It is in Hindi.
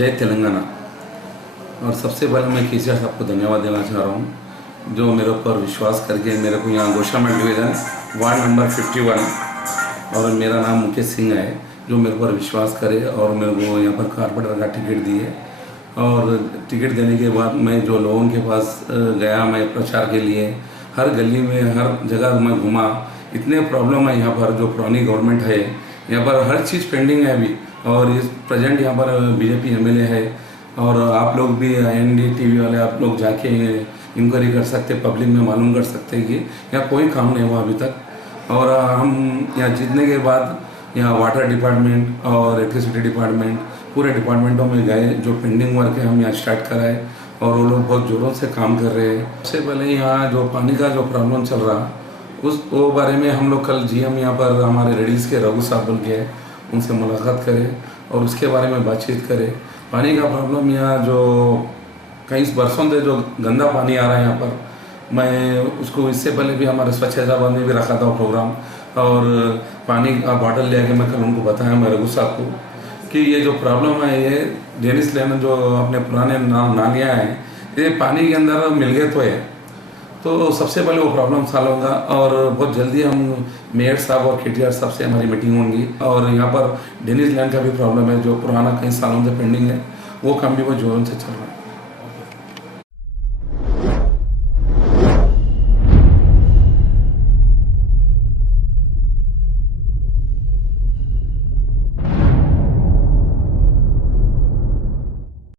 जय तेलंगाना। और सबसे पहले मैं केसीआर साहब को धन्यवाद देना चाह रहा हूँ जो मेरे ऊपर विश्वास करके मेरे को यहाँ गोशामठ डिवीज़न वार्ड नंबर 51 और मेरा नाम मुकेश सिंह है, जो मेरे पर विश्वास करे और मेरे को यहाँ पर कारपोरेटर का टिकट दिए। और टिकट देने के बाद मैं जो लोगों के पास गया, मैं प्रचार के लिए हर गली में हर जगह मैं घूमा। इतने प्रॉब्लम है यहाँ पर, जो पुरानी गवर्नमेंट है यहाँ पर हर चीज़ पेंडिंग है अभी। और इस प्रेजेंट यहाँ पर बीजेपी एमएलए है और आप लोग भी NDTV वाले आप लोग जाके इंक्वायरी कर सकते, पब्लिक में मालूम कर सकते हैं कि यहाँ कोई काम नहीं हुआ अभी तक। और हम यहाँ जीतने के बाद यहाँ वाटर डिपार्टमेंट और इलेक्ट्रिसिटी डिपार्टमेंट पूरे डिपार्टमेंटों में गए, जो पेंडिंग वर्क है हम यहाँ स्टार्ट कराए और वो लोग बहुत ज़ोरों से काम कर रहे हैं। सबसे पहले यहाँ जो पानी का जो प्रॉब्लम चल रहा वो बारे में हम लोग कल GM यहाँ पर हमारे रेडीज़ के रघु साहब बोल के उनसे मुलाकात करें और उसके बारे में बातचीत करें। पानी का प्रॉब्लम यहाँ जो कई वर्षों से जो गंदा पानी आ रहा है यहाँ पर, मैं उसको इससे पहले भी हमारे स्वच्छ हैदराबाद में भी रखा था प्रोग्राम और पानी का बॉटल ले आके मैं कल उनको बताया, मैं रघु साहब को, कि ये जो प्रॉब्लम है ये डेनिस लेन जो अपने पुराने नालियाँ हैं ये पानी के अंदर मिल गए तो सबसे पहले वो प्रॉब्लम सॉल्व होगा। और बहुत जल्दी हम मेयर साहब और KTR साहब से हमारी मीटिंग होंगी। और यहाँ पर डेनिस लैंड का भी प्रॉब्लम है जो पुराना कई सालों से पेंडिंग है, वो काम भी बहुत जोरों से चल रहा है।